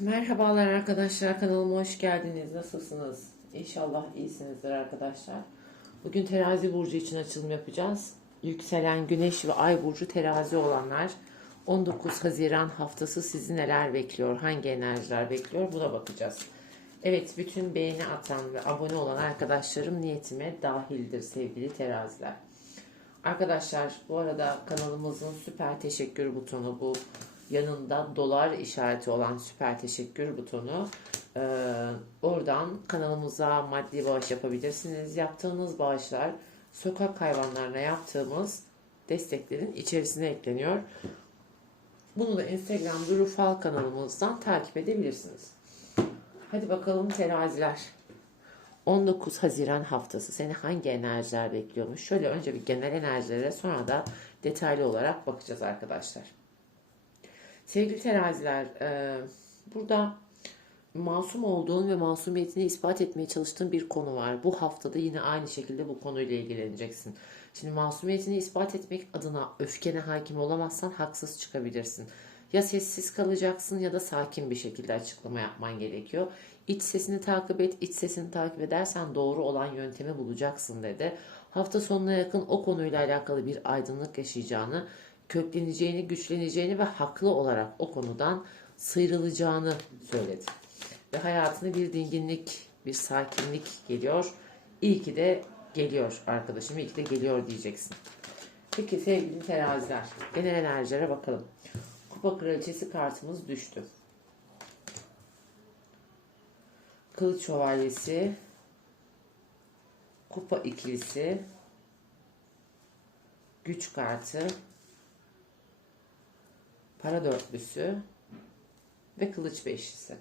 Merhabalar arkadaşlar kanalıma hoş geldiniz. Nasılsınız? İnşallah iyisinizdir arkadaşlar. Bugün terazi burcu için açılım yapacağız. Yükselen güneş ve ay burcu terazi olanlar 19 Haziran haftası sizi neler bekliyor? Hangi enerjiler bekliyor? Buna bakacağız. Evet bütün beğeni atan ve abone olan arkadaşlarım niyetime dahildir sevgili teraziler. Arkadaşlar bu arada kanalımızın süper teşekkür butonu bu yanında dolar işareti olan süper teşekkür butonu. Ee, oradan kanalımıza maddi bağış yapabilirsiniz. Yaptığınız bağışlar sokak hayvanlarına yaptığımız desteklerin içerisine ekleniyor. Bunu da Instagram Duru Fal kanalımızdan takip edebilirsiniz. Hadi bakalım teraziler. 19 Haziran haftası seni hangi enerjiler bekliyormuş? Şöyle önce bir genel enerjilere sonra da detaylı olarak bakacağız arkadaşlar. Sevgili teraziler, e, burada masum olduğun ve masumiyetini ispat etmeye çalıştığın bir konu var. Bu haftada yine aynı şekilde bu konuyla ilgileneceksin. Şimdi masumiyetini ispat etmek adına öfkene hakim olamazsan haksız çıkabilirsin. Ya sessiz kalacaksın ya da sakin bir şekilde açıklama yapman gerekiyor. İç sesini takip et, iç sesini takip edersen doğru olan yöntemi bulacaksın dedi. Hafta sonuna yakın o konuyla alakalı bir aydınlık yaşayacağını, kökleneceğini, güçleneceğini ve haklı olarak o konudan sıyrılacağını söyledi. Ve hayatına bir dinginlik, bir sakinlik geliyor. İyi ki de geliyor arkadaşım, iyi ki de geliyor diyeceksin. Peki sevgili teraziler, genel enerjilere bakalım. Kupa kraliçesi kartımız düştü. Kılıç şövalyesi, kupa ikilisi, güç kartı, para dörtlüsü ve kılıç beşlisi.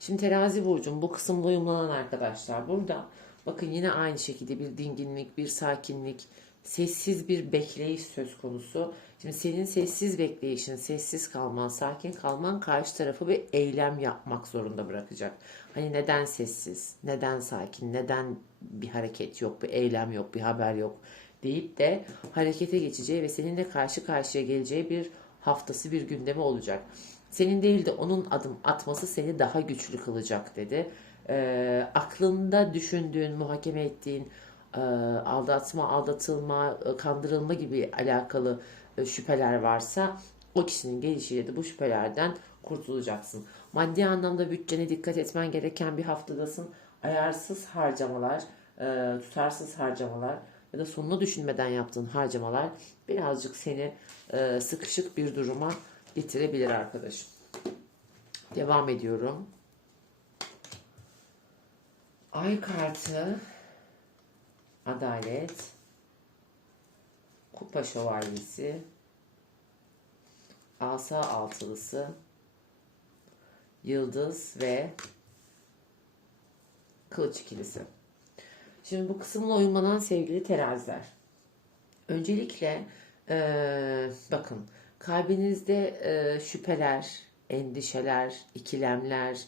Şimdi terazi burcum bu kısımda uyumlanan arkadaşlar. Burada bakın yine aynı şekilde bir dinginlik, bir sakinlik, sessiz bir bekleyiş söz konusu. Şimdi senin sessiz bekleyişin, sessiz kalman, sakin kalman karşı tarafı bir eylem yapmak zorunda bırakacak. Hani neden sessiz, neden sakin, neden bir hareket yok, bir eylem yok, bir haber yok deyip de harekete geçeceği ve seninle karşı karşıya geleceği bir haftası bir gündemi olacak. Senin değil de onun adım atması seni daha güçlü kılacak dedi. Ee, aklında düşündüğün, muhakeme ettiğin e, aldatma, aldatılma, e, kandırılma gibi alakalı e, şüpheler varsa o kişinin gelişiyle de bu şüphelerden kurtulacaksın. Maddi anlamda bütçene dikkat etmen gereken bir haftadasın. Ayarsız harcamalar, e, tutarsız harcamalar ya da sonunu düşünmeden yaptığın harcamalar birazcık seni e, sıkışık bir duruma getirebilir arkadaşım. Devam ediyorum. Ay kartı, adalet, kupa şövalyesi, asa altılısı, yıldız ve kılıç ikilisi. Şimdi bu kısımla uyumlanan sevgili teraziler. Öncelikle eee, bakın kalbinizde eee, şüpheler, endişeler, ikilemler,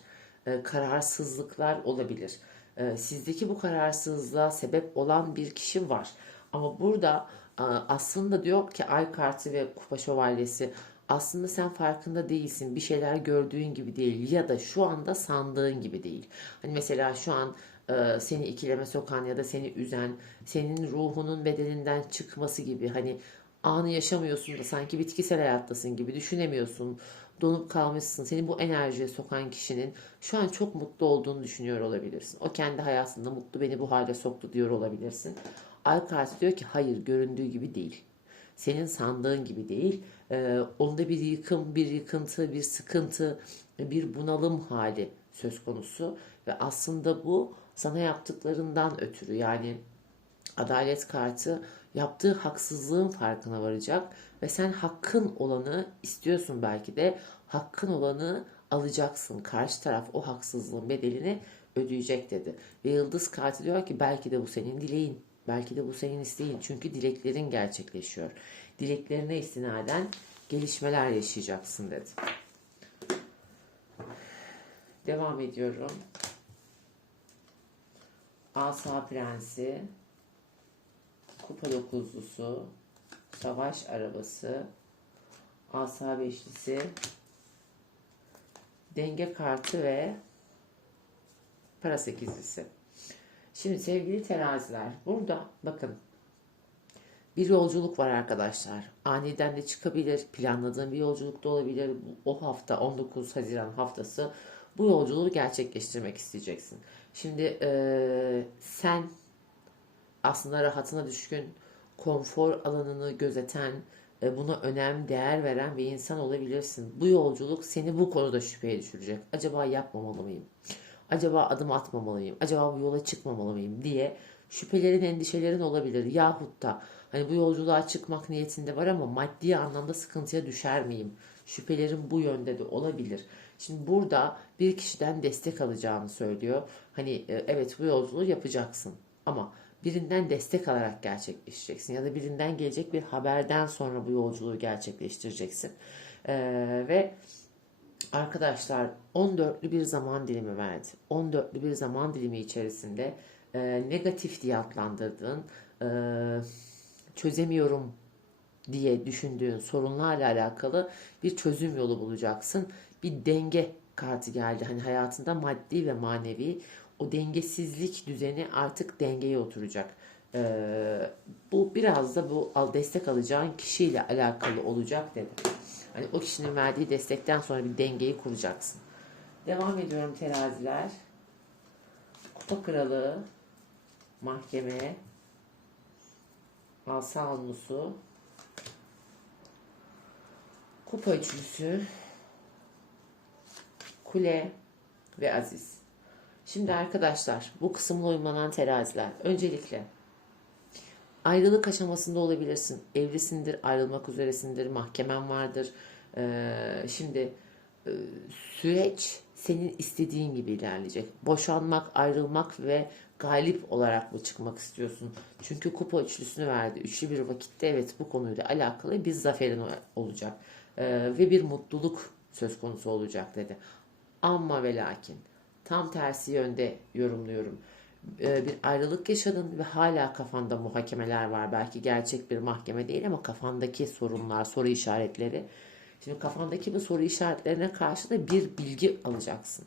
eee, kararsızlıklar olabilir. Eee, sizdeki bu kararsızlığa sebep olan bir kişi var. Ama burada eee, aslında diyor ki ay kartı ve kupa şövalyesi aslında sen farkında değilsin. Bir şeyler gördüğün gibi değil ya da şu anda sandığın gibi değil. Hani mesela şu an e, seni ikileme sokan ya da seni üzen, senin ruhunun bedeninden çıkması gibi hani anı yaşamıyorsun da sanki bitkisel hayattasın gibi düşünemiyorsun. Donup kalmışsın. Seni bu enerjiye sokan kişinin şu an çok mutlu olduğunu düşünüyor olabilirsin. O kendi hayatında mutlu beni bu hale soktu diyor olabilirsin. Ay kartı diyor ki hayır göründüğü gibi değil. Senin sandığın gibi değil. Ee, onda bir yıkım, bir yıkıntı, bir sıkıntı, bir bunalım hali söz konusu. Ve aslında bu sana yaptıklarından ötürü yani adalet kartı yaptığı haksızlığın farkına varacak ve sen hakkın olanı istiyorsun belki de hakkın olanı alacaksın. Karşı taraf o haksızlığın bedelini ödeyecek dedi. Ve yıldız kartı diyor ki belki de bu senin dileğin. Belki de bu senin isteğin. Çünkü dileklerin gerçekleşiyor. Dileklerine istinaden gelişmeler yaşayacaksın dedi. Devam ediyorum. Asa Prensi, Kupa Dokuzlusu, Savaş Arabası, Asa Beşlisi, denge kartı ve para sekizlisi. Şimdi sevgili teraziler burada bakın bir yolculuk var arkadaşlar. Aniden de çıkabilir. Planladığın bir yolculuk da olabilir. O hafta 19 Haziran haftası bu yolculuğu gerçekleştirmek isteyeceksin. Şimdi eee, sen aslında rahatına düşkün, konfor alanını gözeten, e, buna önem, değer veren bir insan olabilirsin. Bu yolculuk seni bu konuda şüpheye düşürecek. Acaba yapmamalı mıyım? Acaba adım atmamalıyım? Acaba bu yola çıkmamalı mıyım diye şüphelerin, endişelerin olabilir. Yahut da hani bu yolculuğa çıkmak niyetinde var ama maddi anlamda sıkıntıya düşer miyim? Şüphelerin bu yönde de olabilir. Şimdi burada bir kişiden destek alacağını söylüyor. Hani e, evet bu yolculuğu yapacaksın ama birinden destek alarak gerçekleştireceksin ya da birinden gelecek bir haberden sonra bu yolculuğu gerçekleştireceksin. Ee, ve arkadaşlar 14'lü bir zaman dilimi verdi. 14'lü bir zaman dilimi içerisinde e, negatif diye adlandırdığın e, çözemiyorum diye düşündüğün sorunlarla alakalı bir çözüm yolu bulacaksın. Bir denge kartı geldi. Hani hayatında maddi ve manevi o dengesizlik düzeni artık dengeye oturacak. Ee, bu biraz da bu destek alacağın kişiyle alakalı olacak dedi. Hani o kişinin verdiği destekten sonra bir dengeyi kuracaksın. Devam ediyorum teraziler. Kupa kralı, mahkeme, asa almusu, kupa üçlüsü, kule ve aziz. Şimdi arkadaşlar bu kısımla uyumlanan teraziler. Öncelikle ayrılık aşamasında olabilirsin. Evlisindir, ayrılmak üzeresindir, mahkemen vardır. Ee, şimdi e, süreç senin istediğin gibi ilerleyecek. Boşanmak, ayrılmak ve galip olarak mı çıkmak istiyorsun? Çünkü kupa üçlüsünü verdi. Üçlü bir vakitte evet bu konuyla alakalı bir zaferin olacak. Ee, ve bir mutluluk söz konusu olacak dedi. Ama ve lakin tam tersi yönde yorumluyorum. Ee, bir ayrılık yaşadın ve hala kafanda muhakemeler var. Belki gerçek bir mahkeme değil ama kafandaki sorunlar, soru işaretleri. Şimdi kafandaki bu soru işaretlerine karşı da bir bilgi alacaksın.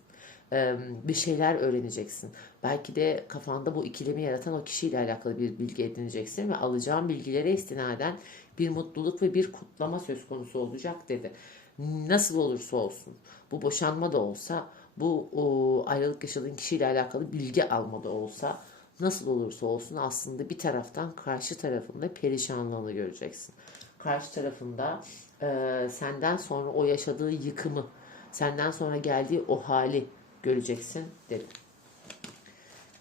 Ee, bir şeyler öğreneceksin. Belki de kafanda bu ikilemi yaratan o kişiyle alakalı bir bilgi edineceksin ve alacağın bilgilere istinaden bir mutluluk ve bir kutlama söz konusu olacak dedi. Nasıl olursa olsun bu boşanma da olsa bu o, ayrılık yaşadığın kişiyle alakalı bilgi alma da olsa nasıl olursa olsun aslında bir taraftan karşı tarafında perişanlığını göreceksin. Karşı tarafında e, senden sonra o yaşadığı yıkımı, senden sonra geldiği o hali göreceksin dedim.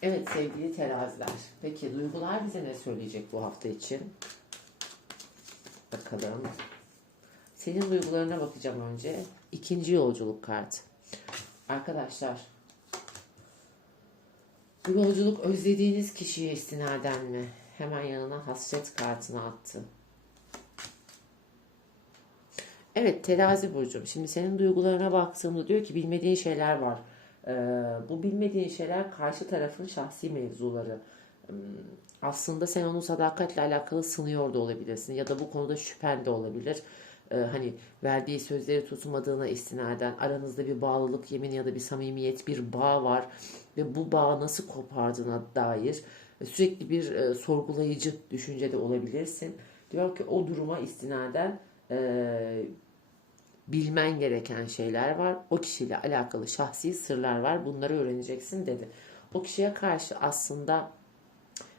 Evet sevgili teraziler. Peki duygular bize ne söyleyecek bu hafta için? Bakalım. Senin duygularına bakacağım önce. İkinci yolculuk kartı. Arkadaşlar bu yolculuk özlediğiniz kişiye istinaden mi? Hemen yanına hasret kartını attı. Evet terazi burcum. Şimdi senin duygularına baktığımda diyor ki bilmediğin şeyler var. Ee, bu bilmediğin şeyler karşı tarafın şahsi mevzuları. Hmm, Aslında sen onu sadakatle alakalı sınıyor da olabilirsin ya da bu konuda şüphen de olabilir. Ee, hani verdiği sözleri tutmadığına istinaden aranızda bir bağlılık yemin ya da bir samimiyet bir bağ var ve bu bağı nasıl kopardığına dair sürekli bir e, sorgulayıcı düşüncede olabilirsin. Diyor ki o duruma istinaden e, bilmen gereken şeyler var. O kişiyle alakalı şahsi sırlar var. Bunları öğreneceksin dedi. O kişiye karşı aslında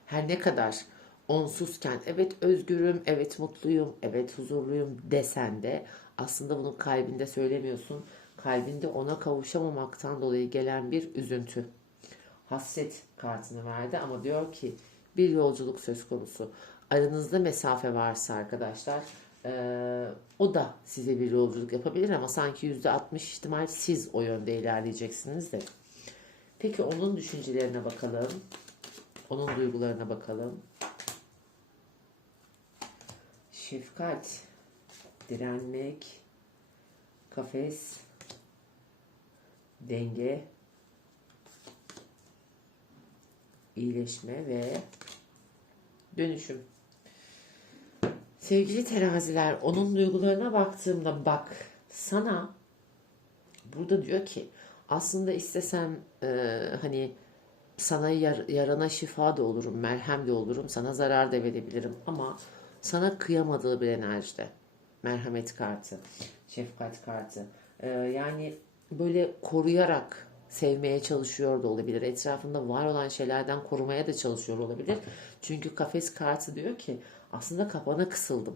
her ne kadar onsuzken evet özgürüm, evet mutluyum, evet huzurluyum desen de aslında bunu kalbinde söylemiyorsun. Kalbinde ona kavuşamamaktan dolayı gelen bir üzüntü. Hasret kartını verdi ama diyor ki bir yolculuk söz konusu. Aranızda mesafe varsa arkadaşlar eee, o da size bir yolculuk yapabilir ama sanki %60 ihtimal siz o yönde ilerleyeceksiniz de. Peki onun düşüncelerine bakalım. Onun duygularına bakalım. Şefkat, direnmek, kafes, denge, iyileşme ve dönüşüm. Sevgili teraziler, onun duygularına baktığımda bak, sana burada diyor ki aslında istesem e, hani sana yar- yarana şifa da olurum, merhem de olurum, sana zarar da verebilirim ama sana kıyamadığı bir enerjide. Merhamet kartı, şefkat kartı. Ee, yani böyle koruyarak sevmeye çalışıyor da olabilir. Etrafında var olan şeylerden korumaya da çalışıyor olabilir. Çünkü kafes kartı diyor ki aslında kapana kısıldım.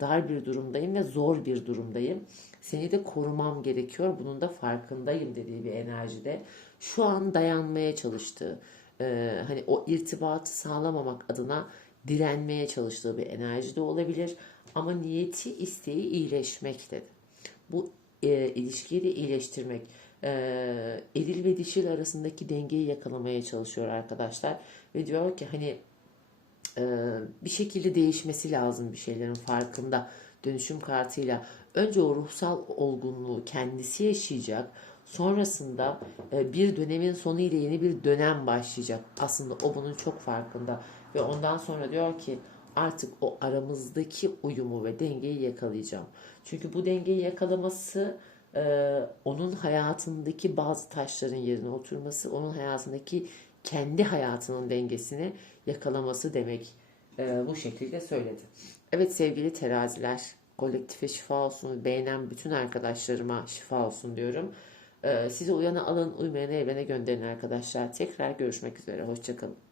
Dar bir durumdayım ve zor bir durumdayım. Seni de korumam gerekiyor. Bunun da farkındayım dediği bir enerjide. Şu an dayanmaya çalıştığı, e, hani o irtibatı sağlamamak adına direnmeye çalıştığı bir enerji de olabilir. Ama niyeti, isteği iyileşmek dedi. Bu e, ilişkiyi de iyileştirmek. E, eril ve dişil arasındaki dengeyi yakalamaya çalışıyor arkadaşlar. Ve diyor ki hani e, bir şekilde değişmesi lazım bir şeylerin farkında dönüşüm kartıyla önce o ruhsal olgunluğu kendisi yaşayacak sonrasında e, bir dönemin sonu ile yeni bir dönem başlayacak aslında o bunun çok farkında ve ondan sonra diyor ki artık o aramızdaki uyumu ve dengeyi yakalayacağım çünkü bu dengeyi yakalaması e, onun hayatındaki bazı taşların yerine oturması onun hayatındaki kendi hayatının dengesini yakalaması demek e, bu şekilde söyledi. Evet sevgili teraziler, kolektife şifa olsun, beğenen bütün arkadaşlarıma şifa olsun diyorum. E, size uyanı alın, uymayanı evrene gönderin arkadaşlar. Tekrar görüşmek üzere, hoşçakalın.